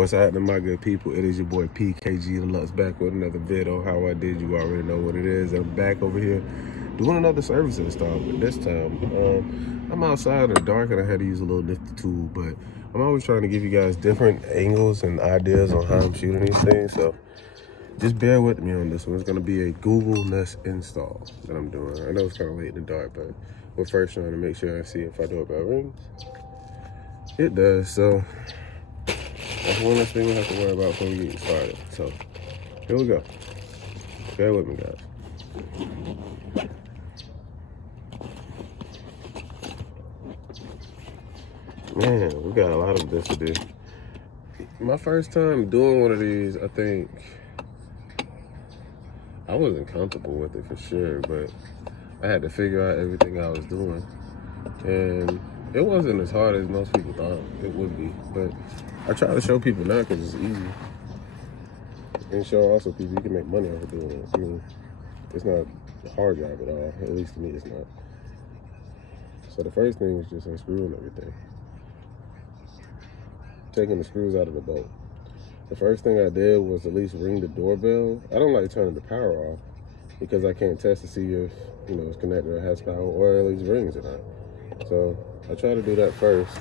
What's happening, my good people? It is your boy PKG Deluxe back with another video. How I did, you already know what it is. I'm back over here doing another service install, but this time I'm outside in the dark and I had to use a little nifty tool, but I'm always trying to give you guys different angles and ideas on how I'm shooting these things, so just bear with me on this one. It's going to be a Google Nest install that I'm doing. I know it's kind of late in the dark, but we're first trying to make sure I see if our doorbell rings. It does, so that's one less thing we have to worry about before we get started. So here we go. Bear with me, guys. Man, we got a lot of this to do. My first time doing one of these, I think I wasn't comfortable with it for sure, but I had to figure out everything I was doing. And it wasn't as hard as most people thought it would be, but I try to show people now because it's easy. And show also people you can make money off of doing it. I mean, it's not a hard job at all. At least to me, it's not. So the first thing is just unscrewing everything. Taking the screws out of the bolt. The first thing I did was at least ring the doorbell. I don't like turning the power off because I can't test to see if, you know, it's connected or has power or at least rings or not. So I try to do that first.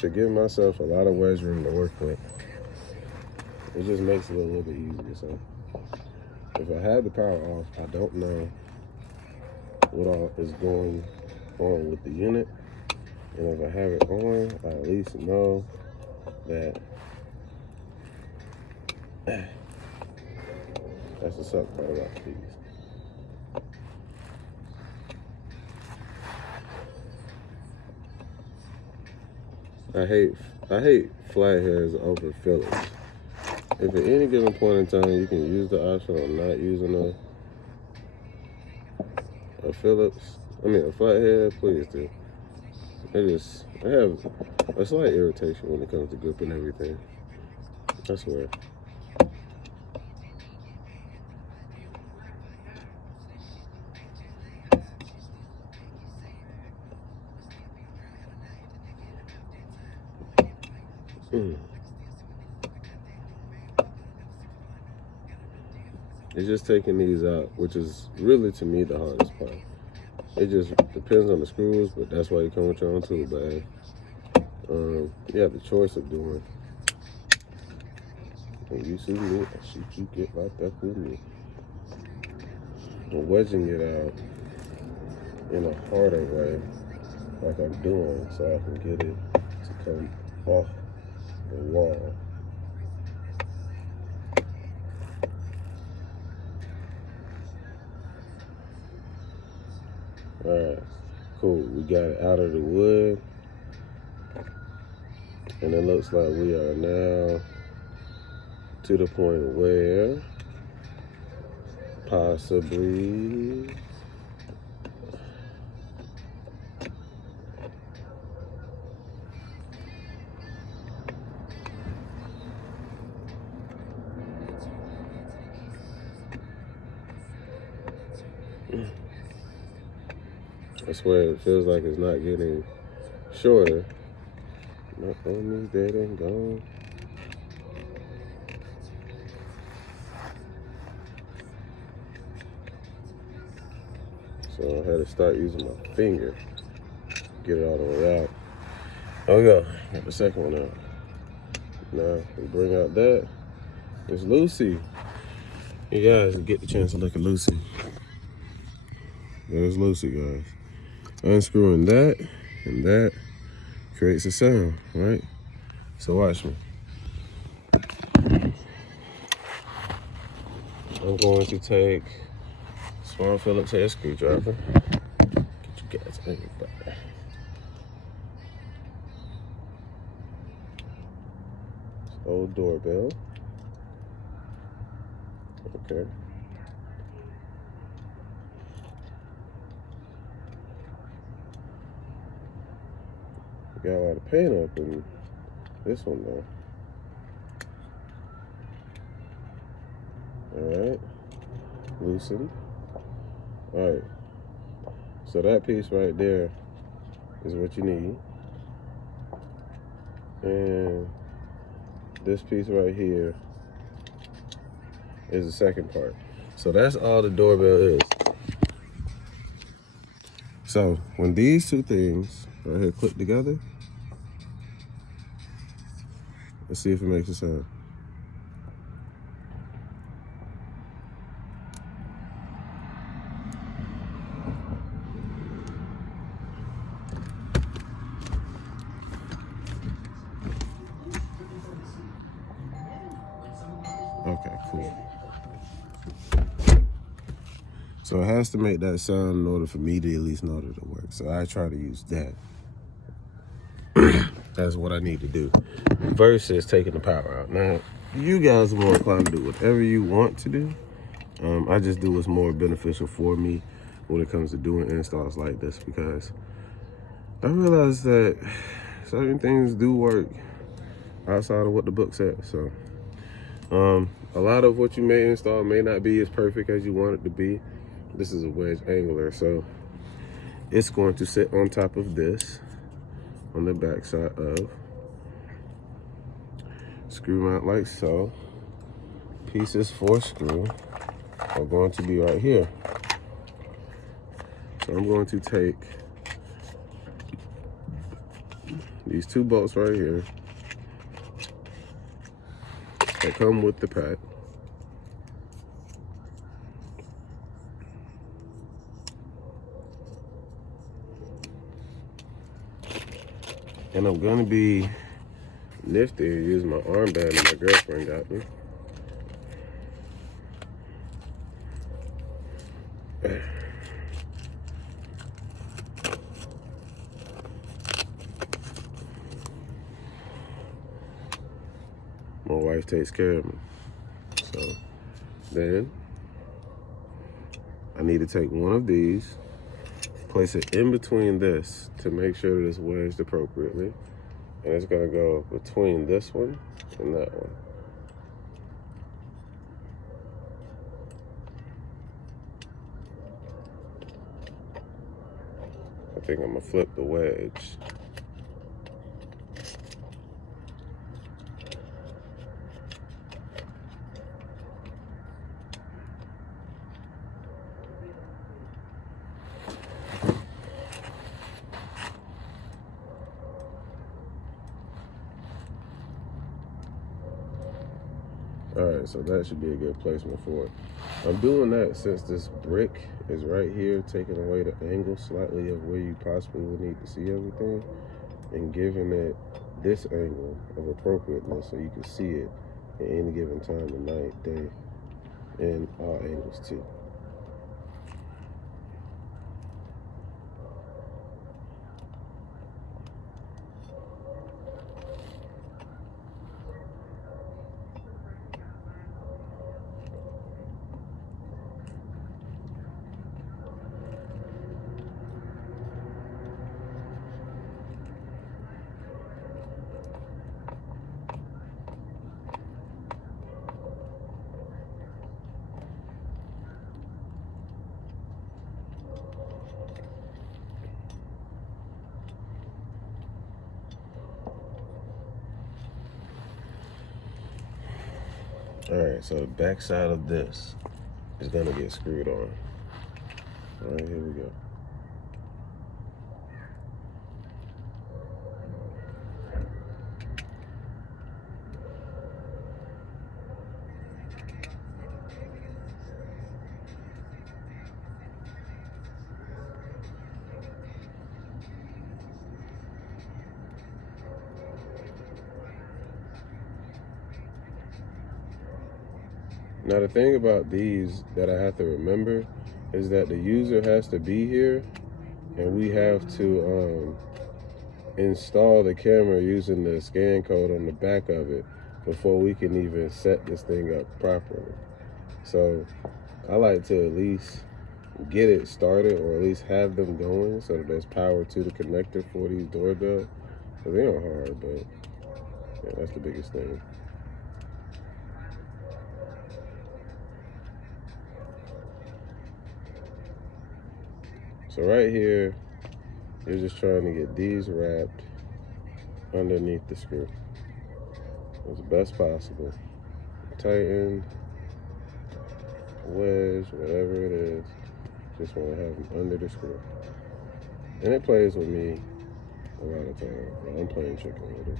To give myself a lot of wedge room to work with. It just makes it a little bit easier. So if I had the power off, I don't know what all is going on with the unit. And if I have it on, I at least know that that's the suck part about these. I hate flatheads over Phillips. If at any given point in time you can use the option of not using a flathead, please do. I have a slight irritation when it comes to grip and everything. I swear. It's just taking these out, which is really, to me, the hardest part. It just depends on the screws, but that's why you come with your own tool bag. You have the choice of doing. When you see me, I shoot you get right back with me. And wedging it out in a harder way, like I'm doing, so I can get it to come off the wall. Alright, cool. We got it out of the wood. And it looks like we are now to the point where possibly I swear it feels like it's not getting shorter. Not on me, dead and gone. So I had to start using my finger to get it all the way out. There we go. Got the second one out. Now we bring out that. It's Lucy. You guys get the chance to look at Lucy. There's Lucy, guys. Unscrewing that and that creates a sound, right? So watch me. I'm going to take a small Phillips head screwdriver. Get you guys back. Old doorbell. Okay. Got a lot of paint up in this one though. Alright. Loosen. Alright. So that piece right there is what you need. And this piece right here is the second part. So that's all the doorbell is. So when these two things right here click together, let's see if it makes a sound. Okay, cool. So it has to make that sound in order for me to at least know that it works. So I try to use that. That's what I need to do versus taking the power out. Now, you guys are more inclined to do whatever you want to do. I just do what's more beneficial for me when it comes to doing installs like this, because I realize that certain things do work outside of what the book says. So a lot of what you may install may not be as perfect as you want it to be. This is a wedge angler, so it's going to sit on top of this on the back side of, screw mount like so. Pieces for screw are going to be right here. So I'm going to take these two bolts right here that come with the pack. And I'm gonna be nifty and use my armband that my girlfriend got me. My wife takes care of me. So then I need to take one of these, place it in between this to make sure that it's wedged appropriately. And it's gonna go between this one and that one. I think I'm gonna flip the wedge. All right, so that should be a good placement for it. I'm doing that since this brick is right here, taking away the angle slightly of where you possibly would need to see everything, and giving it this angle of appropriateness so you can see it at any given time of night, day, and all angles too. All right, so the back side of this is gonna get screwed on. All right, here we go. Now the thing about these that I have to remember is that the user has to be here, and we have to install the camera using the scan code on the back of it before we can even set this thing up properly. So I like to at least get it started, or at least have them going so that there's power to the connector for these doorbells. So they aren't hard, but yeah, that's the biggest thing. So right here You're just trying to get these wrapped underneath the screw as best possible. Tighten, wedge, whatever it is. Just want to have them under the screw. And it plays with me a lot of times. I'm playing chicken with it.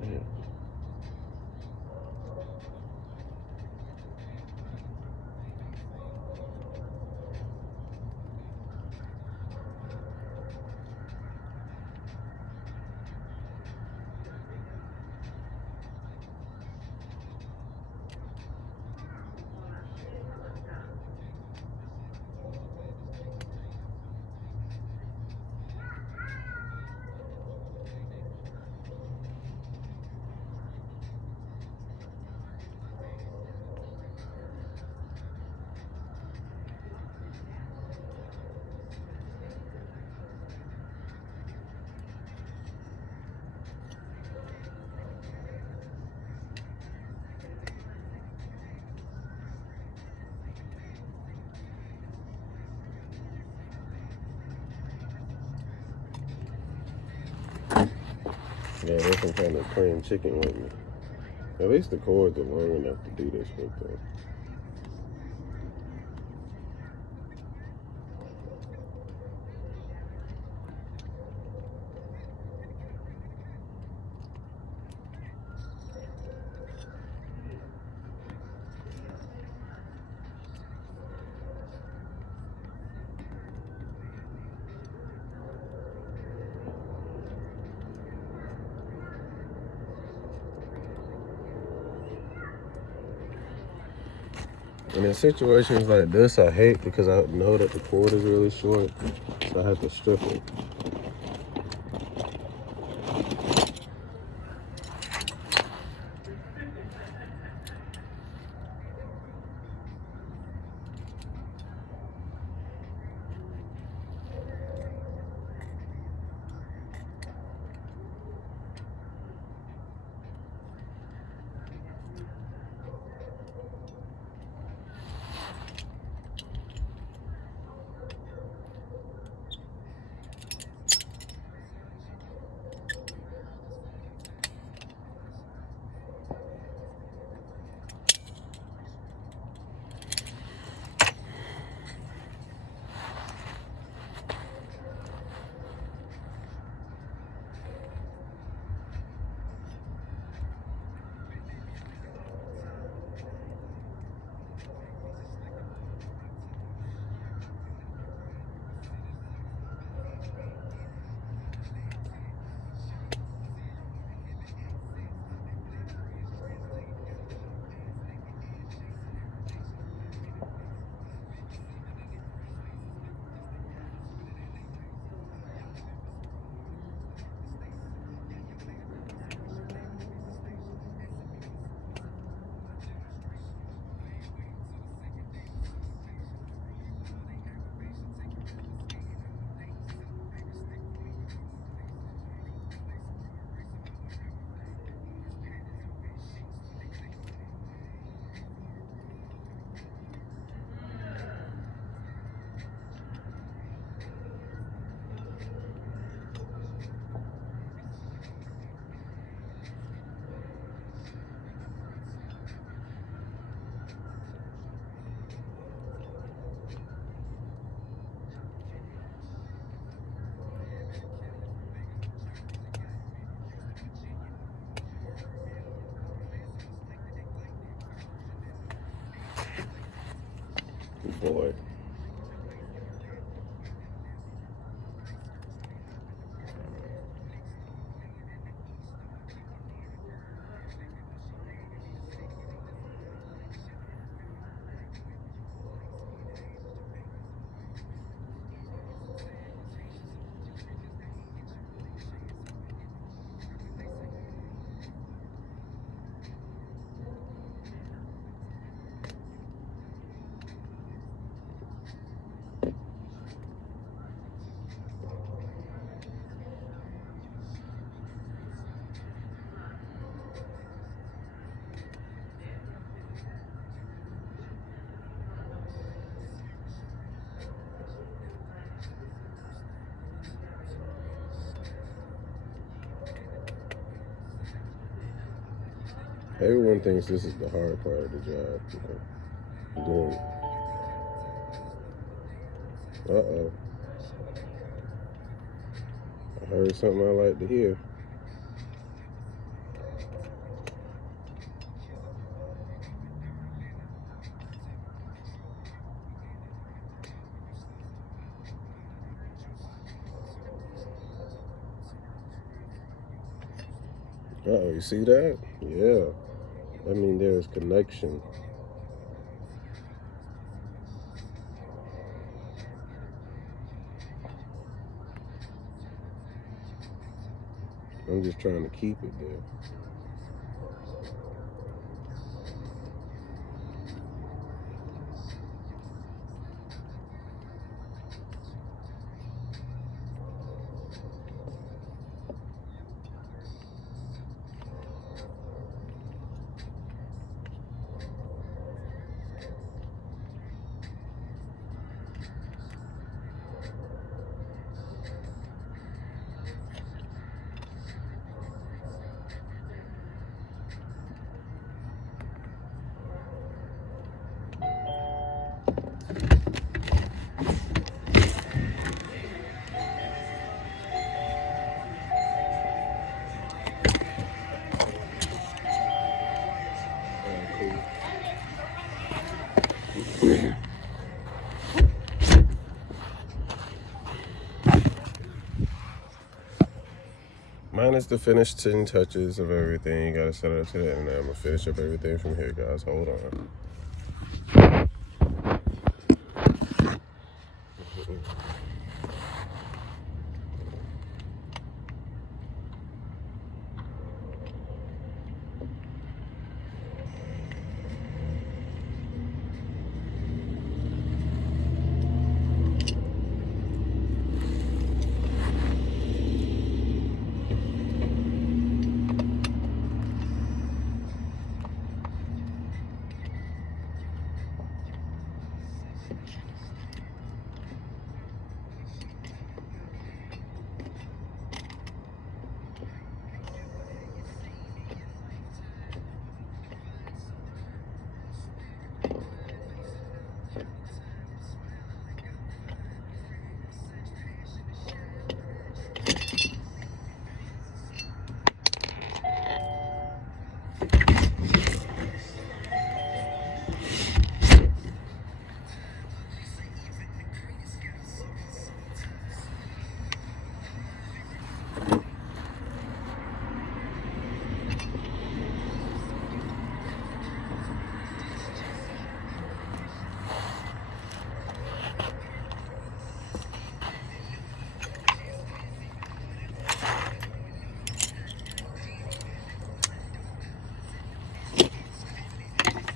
Yeah. Yeah, they're some kind of playing chicken with me. At least the cords are long enough to do this with, though. And in situations like this, I hate because I know that the cord is really short, so I have to strip it. Boy. Everyone thinks this is the hard part of the job. Doing it. Uh-oh. I heard something I like to hear. Uh-oh, you see that? Yeah. I mean, there's connection. I'm just trying to keep it there. Minus the finishing touches of everything. You gotta set it up to that, and I'm gonna finish up everything from here, guys. Hold on.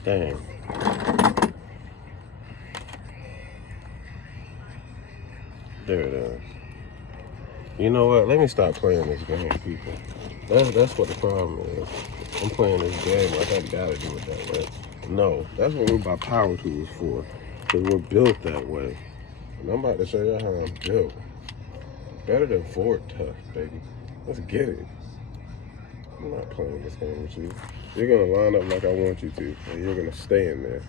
Dang. There it is. You know what? Let me stop playing this game, people. That's what the problem is. I'm playing this game like I gotta do it that way. No, that's what we buy power tools for. Because we're built that way. And I'm about to show you how I'm built. Better than Ford tough, baby. Let's get it. I'm not playing this game with you. You're gonna line up like I want you to, and you're gonna stay in there.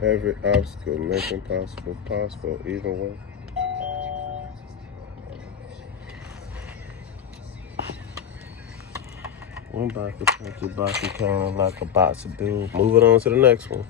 Every obstacle, mission possible, even one. One box of punch, a box of kind like a box of do. Moving on to the next one.